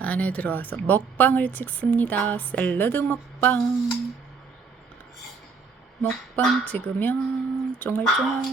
안에 들어와서 먹방을 찍습니다. 샐러드 먹방. 먹방 찍으면 쫑알쫑알.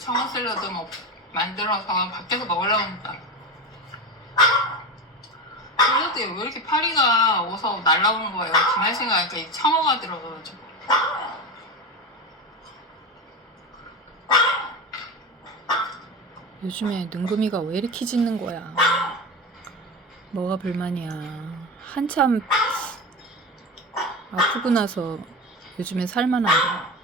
청어 샐러드 만들어서 밖에서 먹으려고 합니다. 샐러드에 왜 이렇게 파리가 어서 날라오는 거예요? 기말 생각하니까 이 청어가 들어가가지고. 요즘에 능금이가 왜 이렇게 짖는 거야? 뭐가 불만이야? 한참 아프고 나서 요즘에 살만한데.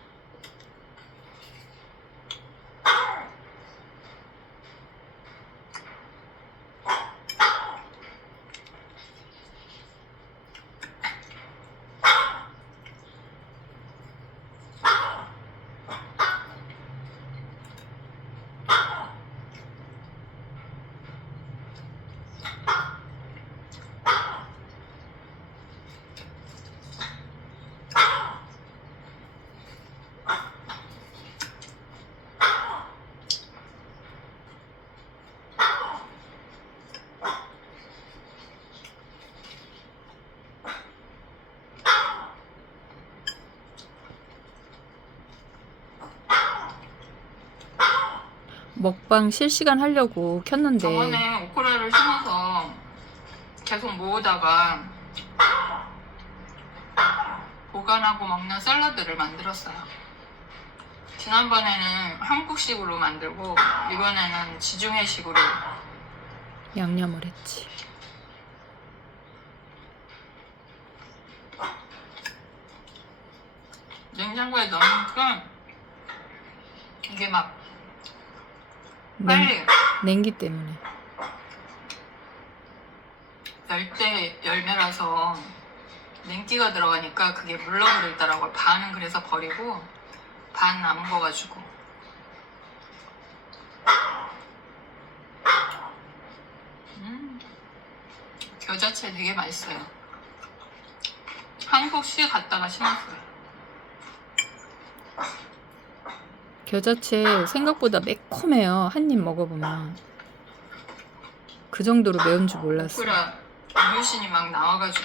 먹방 실시간 하려고 켰는데 저번에 오크라를 심어서 계속 모으다가 보관하고 먹는 샐러드를 만들었어요. 지난번에는 한국식으로 만들고 이번에는 지중해식으로 양념을 했지. 냉장고에 넣으니까 이게 막 빨리 냉기 때문에. 열대 열매라서 냉기가 들어가니까 그게 물러버리더라고요. 반은 그래서 버리고 반 남은 거 가지고. 겨자채 되게 맛있어요. 한국시 갔다가 심었어요. 겨자채 생각보다 매콤해요. 한 입 먹어보면. 그 정도로 매운 줄 몰랐어. 오크라 이유신이 막 나와가지고.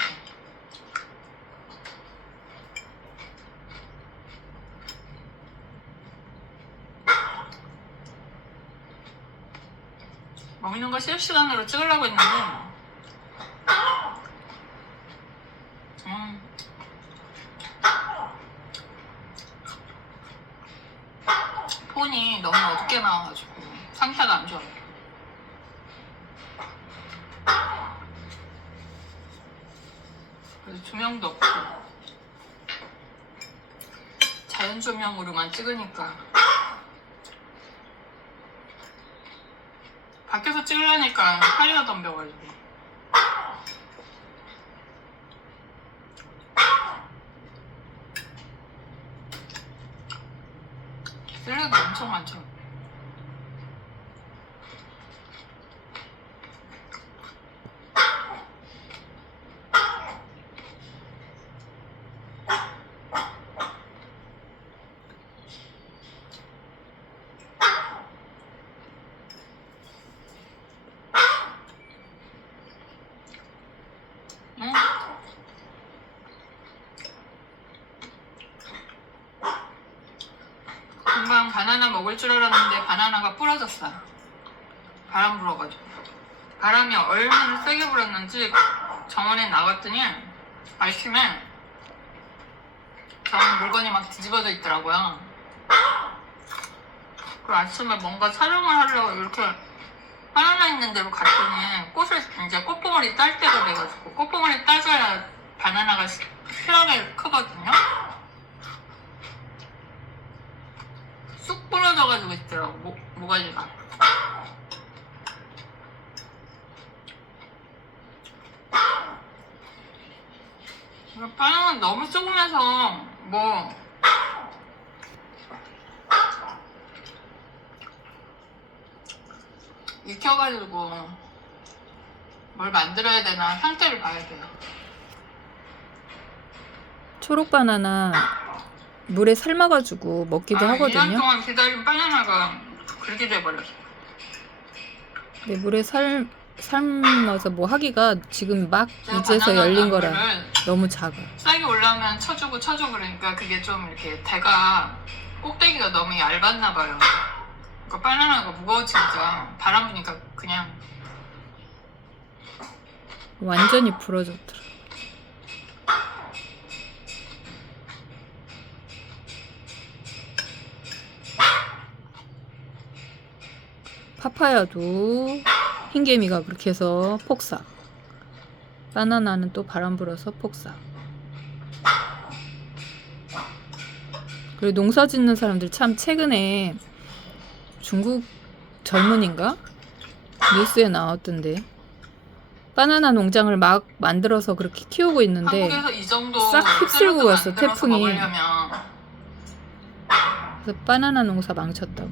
먹는 거 실시간으로 찍으려고 했는데 폰이 너무 어둡게 나와가지고 상태가 안 좋아요. 그래서 조명도 없고 자연 조명으로만 찍으니까 밖에서 찍으려니까 파리가 덤벼가지고. 샐러드 엄청 많죠. 금방 바나나 먹을 줄 알았는데 바나나가 부러졌어요. 바람 불어가지고. 바람이 얼마나 세게 불었는지 정원에 나갔더니 아침에 정원 물건이 막 뒤집어져 있더라고요. 그 아침에 뭔가 촬영을 하려고 이렇게 바나나 있는 데로 갔더니 꽃을 이제 꽃봉오리 딸 때가 돼가지고 꽃봉오리 따줘야 바나나가 실하게 크거든요. 바나나 너무 썩으면서 뭐 익혀가지고 뭘 만들어야 되나 상태를 봐야 돼요. 초록 바나나 물에 삶아가지고 먹기도 1년 하거든요. 동안 기다린 바나나가 그렇게 돼버렸어. 근데 물에 삶아서 뭐 하기가 지금 막 제가 이제서 바나나 열린 거라 나무를 너무 작아. 싹이 올라오면 쳐주고 그러니까 그게 좀 이렇게 대가 꼭대기가 너무 얇았나 봐요. 그러니까 바나나가 무거워지니까 바람 부니까 그냥 완전히 부러졌더라. 파파야도 흰개미가 그렇게 해서 폭삭. 바나나는 또 바람 불어서 폭삭. 그리고 농사 짓는 사람들 참 최근에 중국 젊은인가? 뉴스에 나왔던데 바나나 농장을 막 만들어서 그렇게 키우고 있는데 한국에서 이 정도 싹 휩쓸고 갔어, 샐러드 만들어서 태풍이. 먹으려면 그래서 바나나 농사 망쳤다고.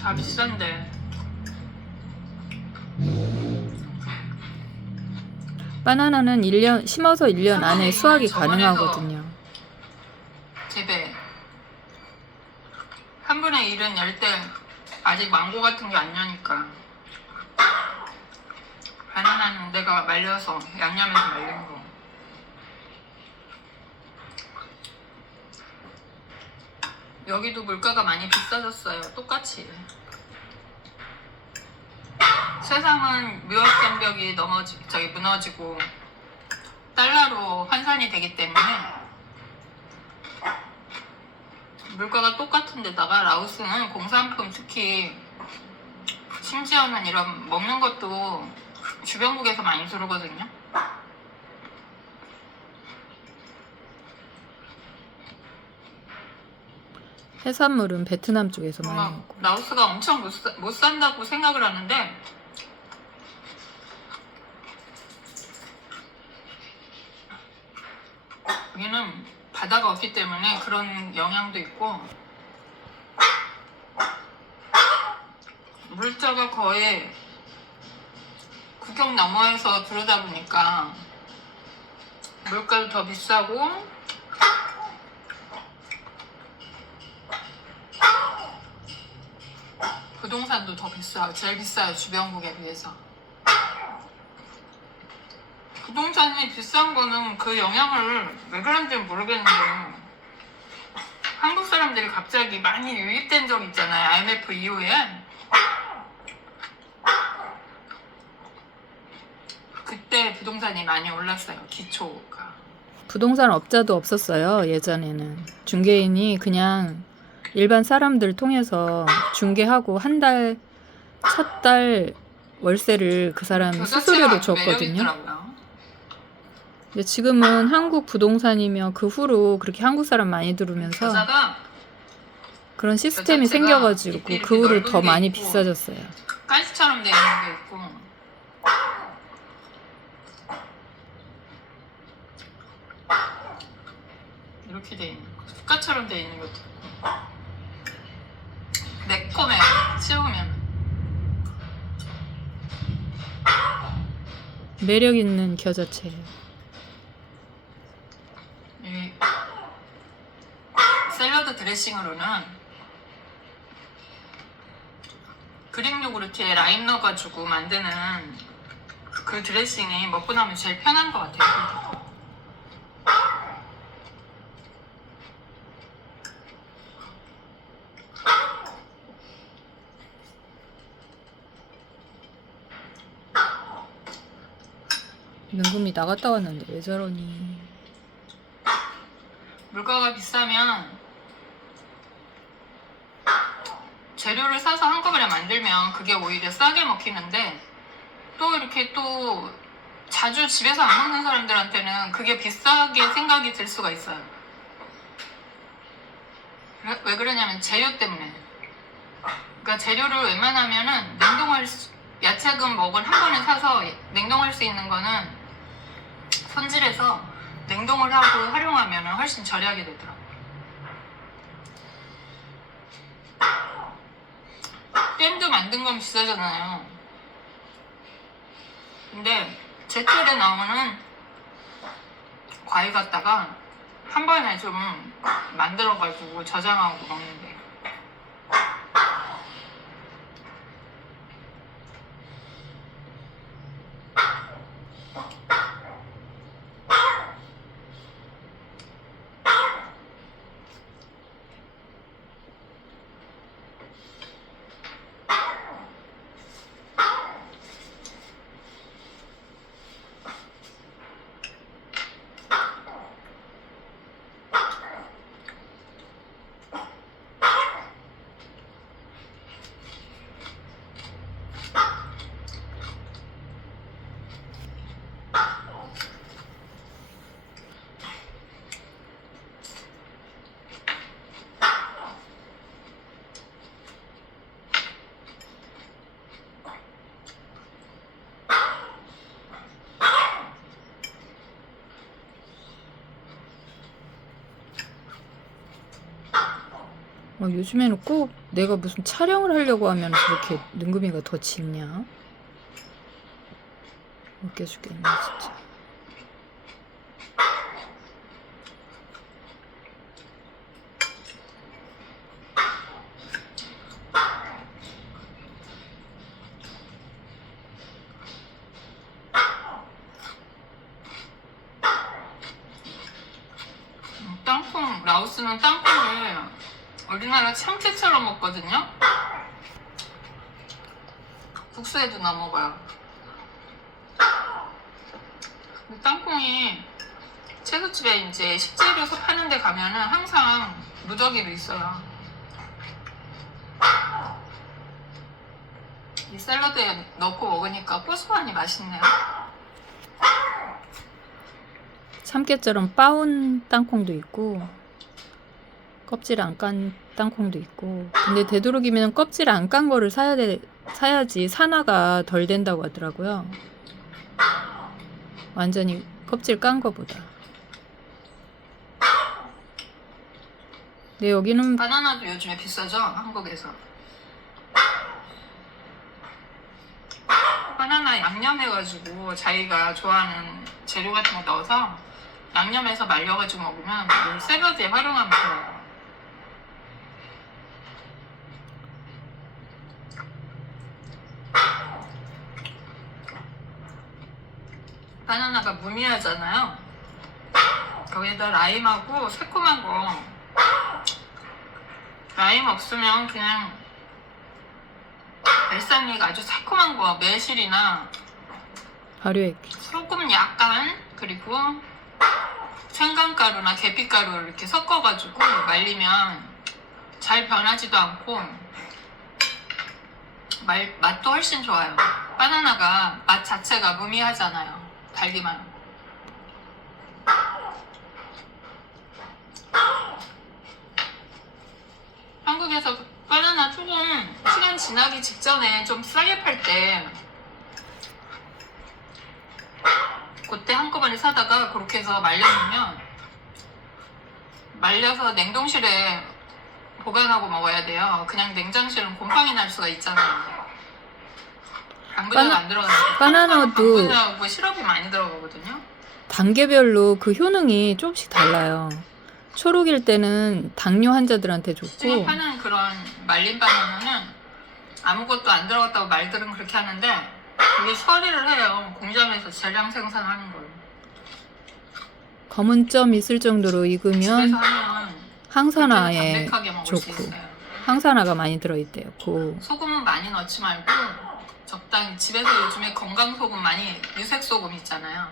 다 비싼데. 바나나는 1년 심어서 1년 안에 수확이 정원에서 가능하거든요. 재배 3분의 1은 열 때 아직 망고 같은 게 안 여니까 바나나는 내가 말려서 양념해서 말린 거. 여기도 물가가 많이 비싸졌어요. 똑같이. 세상은 뮤어스캔벽이 무너지고 달러로 환산이 되기 때문에 물가가 똑같은 데다가 라오스는 공산품 특히 심지어는 이런 먹는 것도 주변국에서 많이 들어오거든요. 해산물은 베트남 쪽에서 많이 아마 먹고. 라오스가 엄청 못 산다고 생각을 하는데 여기는 바다가 없기 때문에 그런 영향도 있고 물자가 거의 국경 너머에서 들어오다 보니까 물가도 더 비싸고 부동산도 더 비싸요. 제일 비싸요. 주변국에 비해서. 부동산이 비싼 거는 그 영향을 왜 그런지 모르겠는데 한국 사람들이 갑자기 많이 유입된 적 있잖아요. IMF 이후에. 그때 부동산이 많이 올랐어요. 기초가. 부동산 업자도 없었어요. 예전에는 중개인이 그냥 일반 사람들 통해서 중개하고 한 달, 첫 달 월세를 그 사람 수수료로 줬거든요. 근데 지금은 한국 부동산이며 그 후로 그렇게 한국 사람 많이 들어오면서 여자가 그런 시스템이 여자체가 생겨가지고 이렇게 그 후로 넓은 더 게 많이 있고 비싸졌어요. 가시처럼 돼 있는 게 있고 이렇게 돼 있는 거, 숟가처럼 돼 있는 것도 있고 매콤해 씹으면. 매력 있는 겨자채. 이 샐러드 드레싱으로는 그릭 요구르트에 라임 넣어가지고 만드는 그 드레싱이 먹고 나면 제일 편한 것 같아요. 능금이 나갔다 왔는데 왜 저러니. 물가가 비싸면 재료를 사서 한꺼번에 만들면 그게 오히려 싸게 먹히는데 또 이렇게 또 자주 집에서 안 먹는 사람들한테는 그게 비싸게 생각이 들 수가 있어요. 왜 그러냐면 재료 때문에. 그러니까 재료를 웬만하면은 야채금 먹을 한 번에 사서 냉동할 수 있는 거는 손질해서 냉동 냉동을 하고 활용하면 훨씬 절약이 되더라고요. 잼도 만든 건 비싸잖아요. 근데 제철에 나오는 과일 갖다가 한 번에 좀 만들어가지고 저장하고 먹는데 요즘에는 꼭 내가 무슨 촬영을 하려고 하면 그렇게 능금이가 더 짖냐? 웃겨 죽겠네 진짜. 땅콩, 라오스는 땅콩을 우리나라 참깨처럼 먹거든요. 국수에도 넣어 먹어요. 근데 땅콩이 채소집에 이제 식재료 파는 데 가면은 항상 무더기로 있어요. 이 샐러드에 넣고 먹으니까 고소하니 맛있네요. 참깨처럼 빻은 땅콩도 있고 껍질 안 깐 땅콩도 있고. 근데 되도록이면 껍질 안 깐 거를 사야지 산화가 덜 된다고 하더라고요. 완전히 껍질 깐 거보다. 근데 여기는 바나나도 요즘에 비싸죠? 한국에서. 바나나 양념해가지고 자기가 좋아하는 재료 같은 거 넣어서 양념해서 말려가지고 먹으면 이 샐러드에 활용하면 좋아요. 바나나가 무미하잖아요. 거기에다 라임하고 새콤한 거, 라임 없으면 그냥 발사믹 아주 새콤한 거, 매실이나 발효액. 소금 약간, 그리고 생강가루나 계피가루를 이렇게 섞어가지고 말리면 잘 변하지도 않고 맛도 훨씬 좋아요. 바나나가 맛 자체가 무미하잖아요. 달기만 하고. 한국에서 바나나 조금 시간 지나기 직전에 좀 싸게 팔 때 그때 한꺼번에 사다가 그렇게 해서 말려놓으면 말려서 냉동실에 보관하고 먹어야 돼요. 그냥 냉장실은 곰팡이 날 수가 있잖아요. 당분자가 안 들어가니까. 바나나도 당분자하고 시럽이 많이 들어가거든요. 단계별로 그 효능이 조금씩 달라요. 초록일 때는 당뇨 환자들한테 시중에 좋고, 파는 그런 말린 바나나는 아무것도 안 들어갔다고 말들은 그렇게 하는데 그게 처리를 해요. 공장에서 대량 생산하는 걸. 검은 점 있을 정도로 집에서 익으면 하면 항산화에 담백하게 먹을 수 좋고, 있어요. 항산화가 많이 들어있대요. 소금은 많이 넣지 말고 적당히. 집에서 요즘에 건강소금 많이, 유색소금 있잖아요.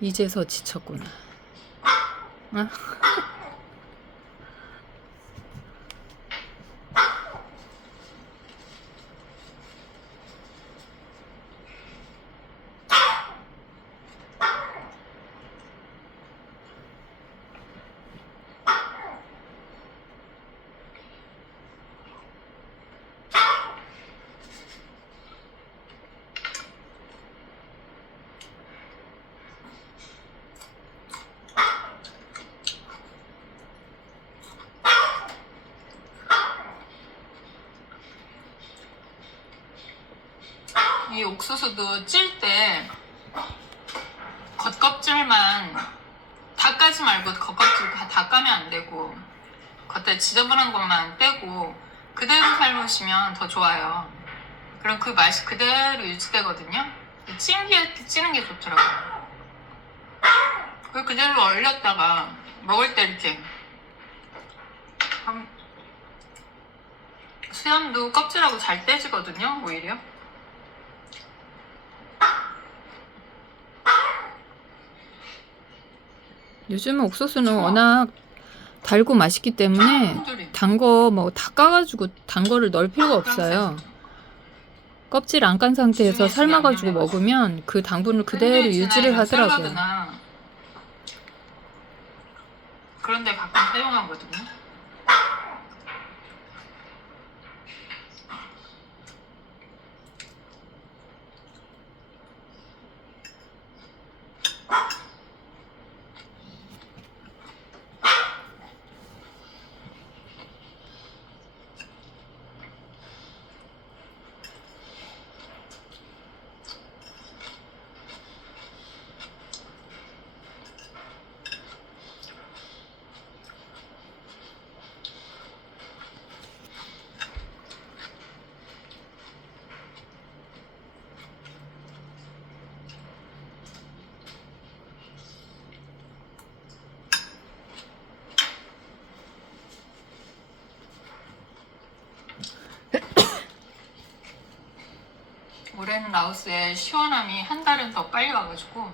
이제서 지쳤구나. 아? 옥수수도 찔 때 겉껍질만 다 까지 말고 겉껍질 다 까면 안 되고 겉에 지저분한 것만 빼고 그대로 삶으시면 더 좋아요. 그럼 그 맛이 그대로 유지되거든요. 찜기에 찌는 게 좋더라고요. 그대로 얼렸다가 먹을 때 이렇게 수염도 껍질하고 잘 떼지거든요. 오히려 요즘은 옥수수는 워낙 달고 맛있기 때문에 친구들이 단 거 뭐 다 까가지고 단 거를 넣을 필요가 없어요. 껍질 안 깐 상태에서 삶아가지고 먹으면 그 당분을 그대로 유지를 하더라고요. 샐러드나 그런데 가끔 사용하거든요. 올해는 라오스에 시원함이 한 달은 더 빨리 와가지고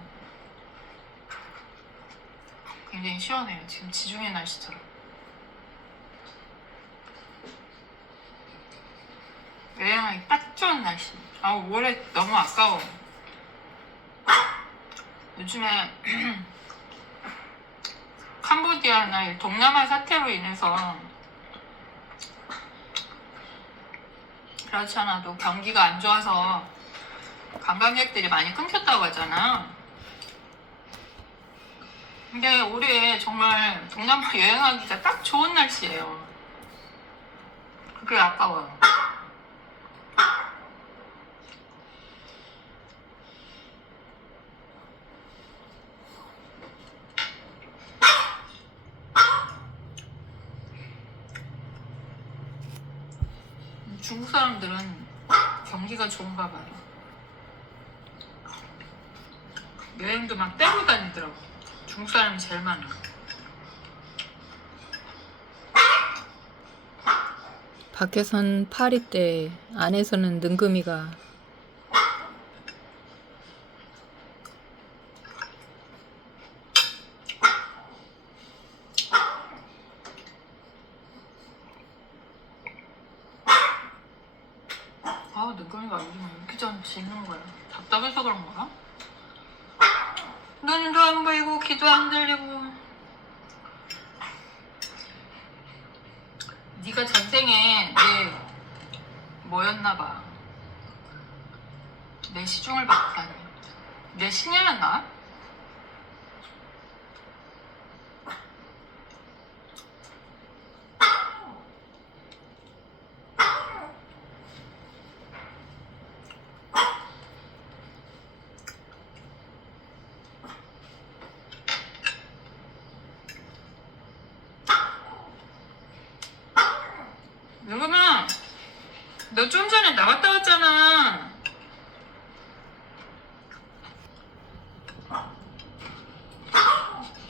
굉장히 시원해요. 지금 지중해 날씨처럼. 여행하기 딱 좋은 날씨. 아, 올해 너무 아까워. 요즘에 캄보디아나 이 동남아 사태로 인해서 그렇지 않아도 경기가 안 좋아서 관광객들이 많이 끊겼다고 하잖아. 근데 올해 정말 동남아 여행하기가 딱 좋은 날씨예요. 그게 아까워요. 중국 사람들은 경기가 좋은가 봐요. 여행도 막 빼고 다니더라고. 중국 사람이 제일 많아. 밖에선 파리떼, 안에서는 능금이가. 아, 능금이가 요즘 왜 이렇게 짖는 거야? 답답해서 그런 거야? 눈도 안 보이고 귀도 안 들리고. 네가 전생에 내 뭐였나 봐. 내 시중을 봤다니. 내 신이었나? 누구면 너 좀 전에 나갔다 왔잖아.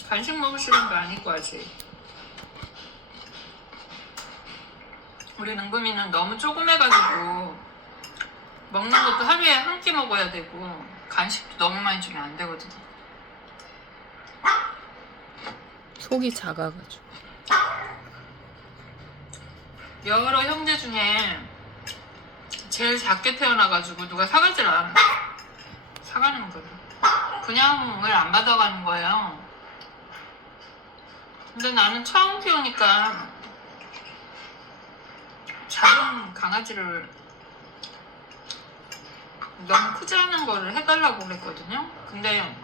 간식 먹을 시간도 아니고 아직. 우리 능금이는 너무 조그매가지고 먹는 것도 하루에 한 끼 먹어야 되고 간식도 너무 많이 주면 안 되거든. 속이 작아가지고. 여러 형제 중에 제일 작게 태어나가지고 누가 사가질 않아. 사가는 거예요. 분양을 안 받아가는 거예요. 근데 나는 처음 키우니까 작은 강아지를 너무 크지 않은 거를 해달라고 그랬거든요. 근데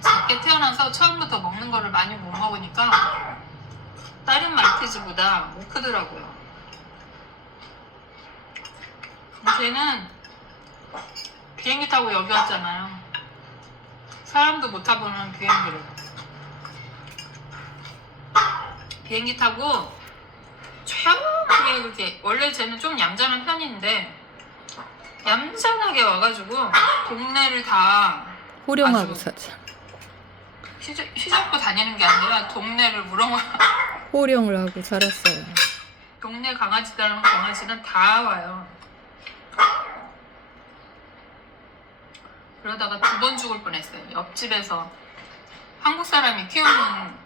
작게 태어나서 처음부터 먹는 거를 많이 못 먹으니까 다른 말티즈보다 못 크더라고요. 쟤는 비행기 타고 여기 왔잖아요. 사람도 못 타보는 비행기를. 비행기 타고 조용하게 이렇게, 원래 쟤는 좀 얌전한 편인데 얌전하게 와가지고 동네를 다 호령하고 아주 사자. 휘젓고 다니는 게 아니라 동네를 호령을 하고 살았어요. 동네 강아지는 다 와요. 그러다가 2번 죽을 뻔했어요. 옆집에서 한국 사람이 키우는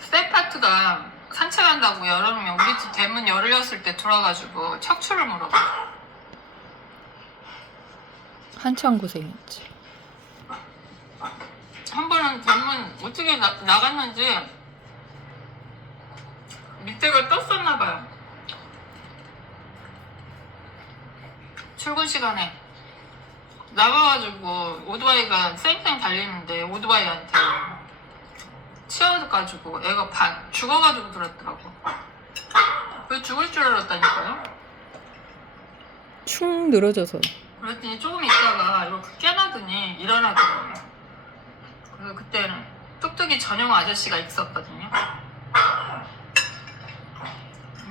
세파트가 산책한다고 열어놓으면 우리 집 대문 열렸을 때 들어와가지고 척추를 물어봐. 한참 고생했지. 한 번은 대문 어떻게 나갔는지 밑에가 떴었나봐요. 출근 시간에 나가가지고 오토바이가 쌩쌩 달리는데 오토바이한테 치여가지고 애가 죽어가지고 들었더라고. 왜 죽을 줄 알았다니까요. 축 늘어져서. 그랬더니 조금 있다가 이렇게 깨나더니 일어나더라고요. 그래서 그때는 뚝뚝이 전용 아저씨가 있었거든요.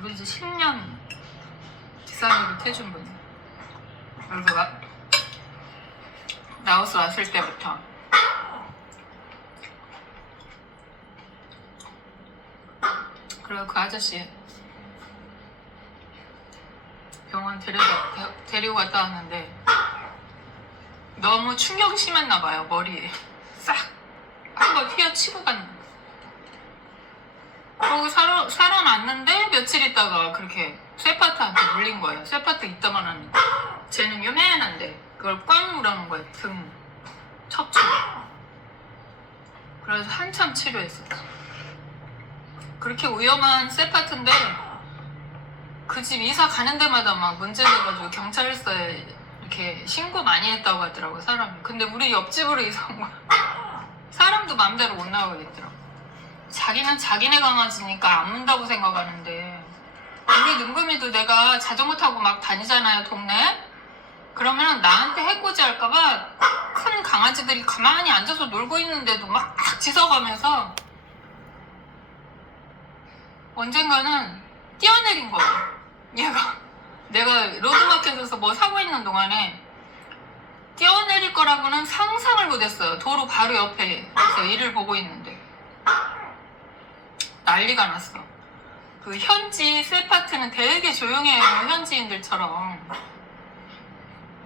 우리 이제 10년 기사님을 태준 분이. 그래서 라오스 왔을 때부터 그리고 그 아저씨 병원 데리고 갔다 왔는데 너무 충격이 심했나 봐요. 머리에 싹 한번 휘어치고 갔는데, 그러고 살아났는데 며칠 있다가 그렇게 쇠파트한테 물린 거예요. 쇠파트 있다가는 쟤는 요만한데 그걸 꽉 물어놓은 거예요. 등, 척추. 그래서 한참 치료했었어. 그렇게 위험한 쇠파트인데 그 집 이사 가는 데마다 막 문제돼가지고 경찰서에 이렇게 신고 많이 했다고 하더라고요, 사람이. 근데 우리 옆집으로 이사 온 거야. 사람도 맘대로 못 나가겠더라고. 자기는 자기네 강아지니까 안 문다고 생각하는데, 우리 능금이도 내가 자전거 타고 막 다니잖아요, 동네. 그러면 나한테 해코지 할까봐 큰 강아지들이 가만히 앉아서 놀고 있는데도 막 짖어가면서 언젠가는 뛰어내린 거야. 얘가 내가 로드마켓에서 뭐 사고 있는 동안에 뛰어내릴 거라고는 상상을 못했어요. 도로 바로 옆에서 일을 보고 있는데 난리가 났어. 그 현지 쇠파트는 되게 조용해요. 현지인들처럼.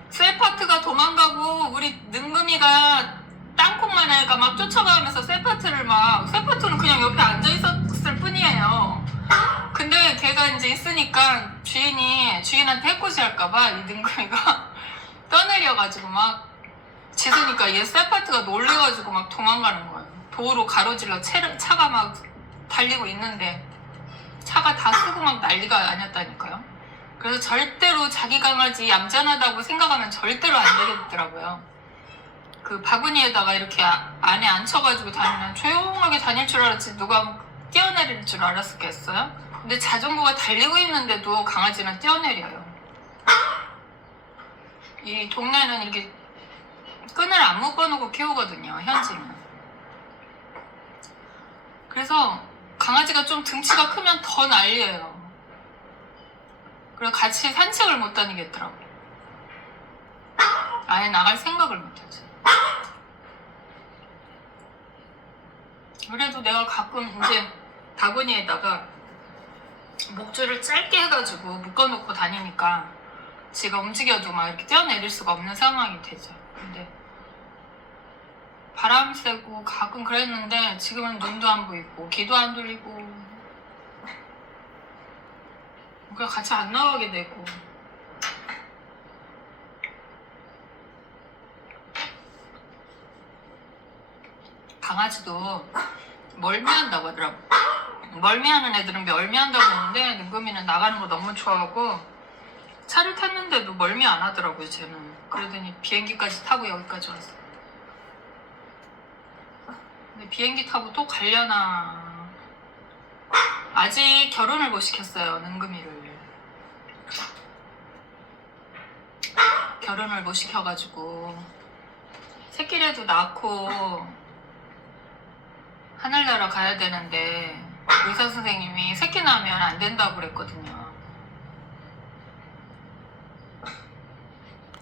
쇠파트가 도망가고 우리 능금이가 땅콩만 애가 막 쫓아가면서 쇠파트는 그냥 옆에 앉아 있었을 뿐이에요. 근데 걔가 이제 있으니까 주인한테 해코지 할까봐 이 능금이가 떠내려가지고 막 짖으니까 얘 쇠파트가 놀래가지고 막 도망가는 거예요. 도로 가로질러 차가 막 달리고 있는데 차가 다 쓰고 막 난리가 아니었다니까요. 그래서 절대로 자기 강아지 얌전하다고 생각하면 절대로 안 되겠더라고요. 그 바구니에다가 이렇게 안에 앉혀가지고 다니면 조용하게 다닐 줄 알았지 누가 뛰어내릴 줄 알았겠어요? 근데 자전거가 달리고 있는데도 강아지는 뛰어내려요. 이 동네는 이렇게 끈을 안 묶어놓고 키우거든요, 현지는. 그래서 강아지가 좀 등치가 크면 더 난리예요. 그래서 같이 산책을 못 다니겠더라고. 아예 나갈 생각을 못하지. 그래도 내가 가끔 이제 바구니에다가 목줄을 짧게 해가지고 묶어놓고 다니니까 지가 움직여도 막 이렇게 뛰어내릴 수가 없는 상황이 되죠. 근데 바람 쐬고 가끔 그랬는데 지금은 눈도 안 보이고 귀도 안 들리고 그냥 같이 안 나가게 되고. 강아지도 멀미한다고 하더라고. 멀미하는 애들은 멀미한다고 하는데 능금이는 나가는 거 너무 좋아하고 차를 탔는데도 멀미 안 하더라고요, 쟤는. 그러더니 비행기까지 타고 여기까지 왔어. 근데 비행기 타고 또 가려나. 아직 결혼을 못 시켰어요, 능금이를. 결혼을 못 시켜가지고 새끼라도 낳고 하늘나라 가야 되는데 의사 선생님이 새끼 낳으면 안 된다고 그랬거든요.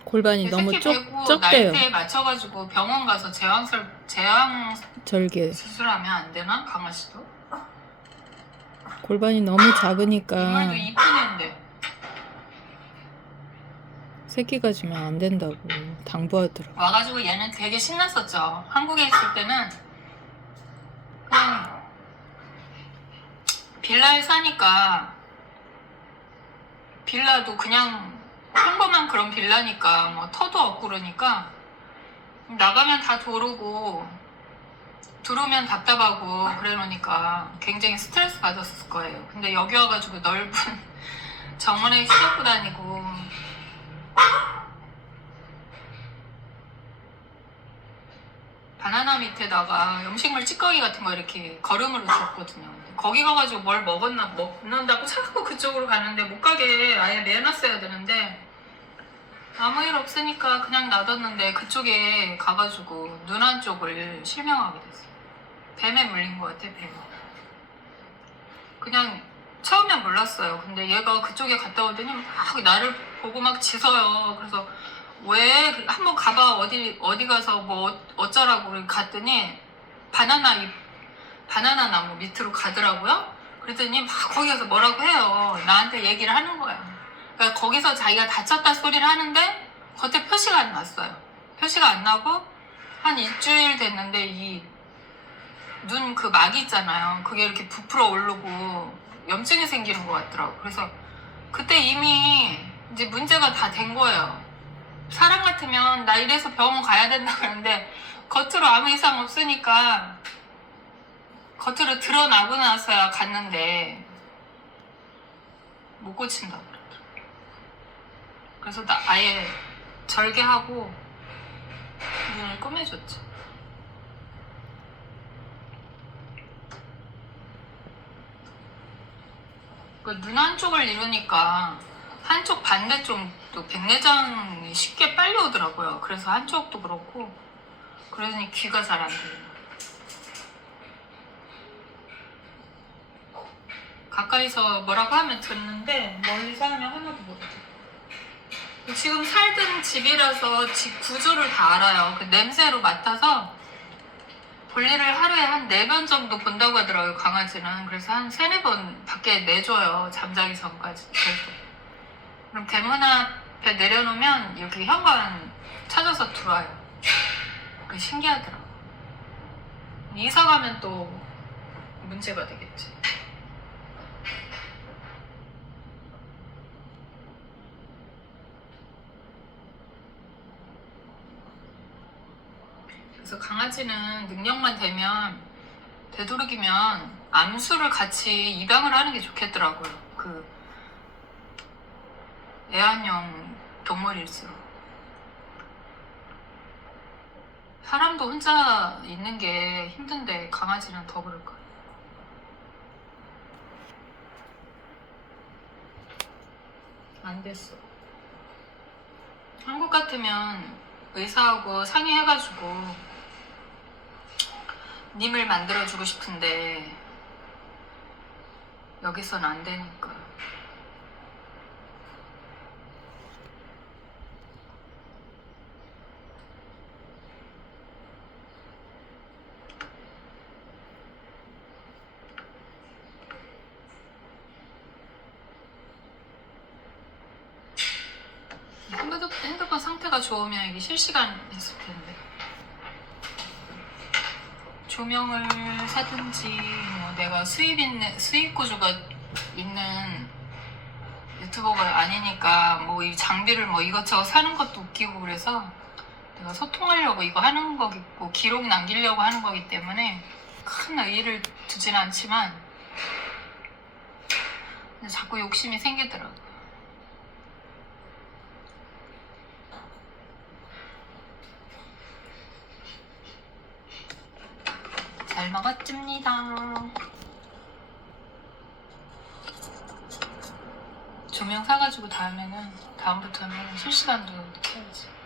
골반이 너무 새끼 베고 좁대요. 나이대에 맞춰가지고 병원 가서 제왕 절개. 수술하면 안 되나? 강아지도? 골반이 너무 작으니까 인물도 이쁜 애인데. 새끼 가지면 안 된다고 당부하더라고. 와가지고 얘는 되게 신났었죠. 한국에 있을 때는 그냥 빌라에 사니까 빌라도 그냥 평범한 그런 빌라니까 뭐 터도 없고 그러니까 나가면 다 도로고 들어오면 답답하고 그래 놓으니까 굉장히 스트레스 받았을 거예요. 근데 여기 와가지고 넓은 정원에 휘젓고 다니고 바나나 밑에다가 음식물 찌꺼기 같은 거 이렇게 거름으로 줬거든요. 거기 가가지고 뭘 먹는다고 자꾸 그쪽으로 가는데 못 가게 아예 매놨어야 되는데 아무 일 없으니까 그냥 놔뒀는데 그쪽에 가가지고 눈 한쪽을 실명하게 됐어요. 뱀에 물린 것 같아, 뱀. 그냥 처음엔 몰랐어요. 근데 얘가 그쪽에 갔다 오더니 막 나를 보고 막 짖어요. 그래서 왜 한번 가봐 어디 가서 뭐 어쩌라고 갔더니 바나나 나무 밑으로 가더라고요. 그랬더니 막 거기 가서 뭐라고 해요. 나한테 얘기를 하는 거야. 그러니까 거기서 자기가 다쳤다 소리를 하는데 겉에 표시가 안 났어요. 표시가 안 나고 한 일주일 됐는데 이 눈 그 막이 있잖아요. 그게 이렇게 부풀어 오르고 염증이 생기는 것 같더라고. 그래서 그때 이미 이제 문제가 다 된 거예요. 사람 같으면 나 이래서 병원 가야 된다 그러는데 겉으로 아무 이상 없으니까 겉으로 드러나고 나서야 갔는데 못 고친다고 그러더라고요. 그래서 나 아예 절개하고 눈을 꼬매줬죠. 그 눈 한쪽을 이루니까 한쪽 반대쪽도 백내장이 쉽게 빨리 오더라고요. 그래서 한쪽도 그렇고 그러니 귀가 잘 안 들려요. 가까이서 뭐라고 하면 듣는데 멀리서 하면 하나도 모르죠. 지금 살던 집이라서 집 구조를 다 알아요. 그 냄새로 맡아서 볼일을 하루에 한 4번 정도 본다고 하더라고요, 강아지는. 그래서 한 3-4번 밖에 내줘요, 잠자기 전까지. 계속. 그럼 대문 앞에 내려놓으면 여기 현관 찾아서 들어와요. 그게 신기하더라고요. 이사 가면 또 문제가 되겠지. 그래서 강아지는 능력만 되면 되도록이면 암수를 같이 입양을 하는 게 좋겠더라고요. 그 애완용 동물일수록 사람도 혼자 있는 게 힘든데 강아지는 더 그럴 거예요. 안 됐어. 한국 같으면 의사하고 상의해가지고 님을 만들어주고 싶은데 여기선 안 되니까. 핸드폰 상태가 좋으면 이게 실시간 했을 텐데. 조명을 사든지 뭐 내가 수입 구조가 있는 유튜버가 아니니까 뭐 이 장비를 뭐 이것저것 사는 것도 웃기고 그래서 내가 소통하려고 이거 하는 거겠고 기록 남기려고 하는 거기 때문에 큰 의의를 두진 않지만 근데 자꾸 욕심이 생기더라고. 잘 먹었습니다. 조명 사가지고 다음부터는 실시간도 켜야지.